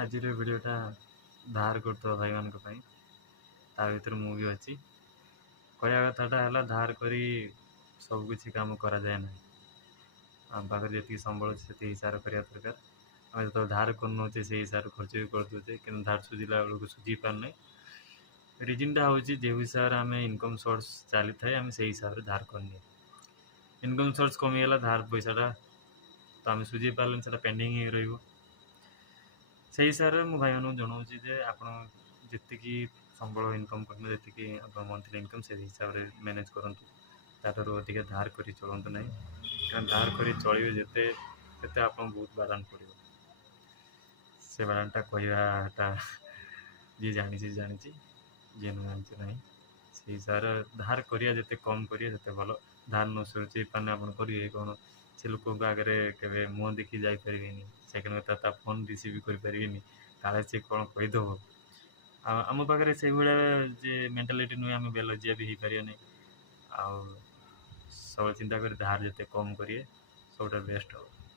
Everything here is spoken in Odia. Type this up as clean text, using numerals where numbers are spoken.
ଆଜିର ଭିଡ଼ିଓଟା ଧାର କରୁଥିବା ଭାଇମାନଙ୍କ ପାଇଁ ତା ଭିତରେ ମୁଁ ବି ଅଛି। କହିବା କଥାଟା ହେଲା ଧାର କରି ସବୁକିଛି କାମ କରାଯାଏ ନାହିଁ। ଆମ ପାଖରେ ଯେତିକି ସମ୍ବଳ ଅଛି ସେତିକି ହିସାବରେ କରିବା ଦରକାର। ଆମେ ଯେତେବେଳେ ଧାର କରୁନଉଛେ ସେଇ ହିସାବରେ ଖର୍ଚ୍ଚ ବି କରିଦେଉଛେ, କିନ୍ତୁ ଧାର ସୁଝିଲା ବେଳକୁ ସୁଝି ପାରୁନାହିଁ। ରିଜିନଟା ହେଉଛି ଯେଉଁ ହିସାବରେ ଆମେ ଇନକମ୍ ସୋର୍ସ ଚାଲିଥାଏ ଆମେ ସେଇ ହିସାବରେ ଧାର କରିନିଏ। ଇନକମ୍ ସୋର୍ସ କମିଗଲା, ଧାର ପଇସାଟା ତ ଆମେ ସୁଝି ପାରିଲେନି, ସେଟା ପେଣ୍ଡିଂ ହେଇକି ରହିବ। ସେଇ ହିସାବରେ ମୁଁ ଭାଇମାନଙ୍କୁ ଜଣାଉଛି ଯେ ଆପଣ ଯେତିକି ସମ୍ବଳ ଇନକମ୍ କରୁଛନ୍ତି, ଯେତିକି ଆପଣ ମନ୍ଥଲି ଇନକମ୍ ସେଇ ହିସାବରେ ମ୍ୟାନେଜ୍ କରନ୍ତୁ। ତାଠାରୁ ଅଧିକା ଧାର କରି ଚଳନ୍ତୁ ନାହିଁ, କାରଣ ଧାର କରି ଚଳିବେ ଯେତେ ସେତେ ଆପଣଙ୍କୁ ବହୁତ ବାଦାନ ପଡ଼ିବ। ସେ ବାଦାନଟା କହିବାଟା ଯିଏ ଜାଣିଛି ଜାଣିଛି, ଯିଏ ନ ଜାଣିଛି ନାହିଁ। ସେଇ ହିସାବରେ ଧାର କରିବା ଯେତେ କମ୍ କରିବେ ସେତେ ଭଲ। ଧାର ନ ସୁଝି ପାରିଲେ ଆପଣ କରିବେ କ'ଣ? ସେ ଲୋକଙ୍କ ଆଗରେ କେବେ ମୁହଁ ଦେଖି ଯାଇପାରିବେନି। ସେକେଣ୍ଡ କଥା, ତା ଫୋନ୍ ରିସିଭ୍ କରିପାରିବେନି, କାଳେ ସେ କ'ଣ କହିଦେବ। ଆଉ ଆମ ପାଖରେ ସେଇଭଳିଆ ଯେ ମେଣ୍ଟାଲିଟି ନୁହେଁ, ଆମେ ବେଲଜ୍ୟା ବି ହେଇପାରିବା ନାହିଁ। ଆଉ ସବୁବେଳେ ଚିନ୍ତା କରି ଧାର ଯେତେ କମ୍ କରିବେ ସବୁଟା ବେଷ୍ଟ ହେବ।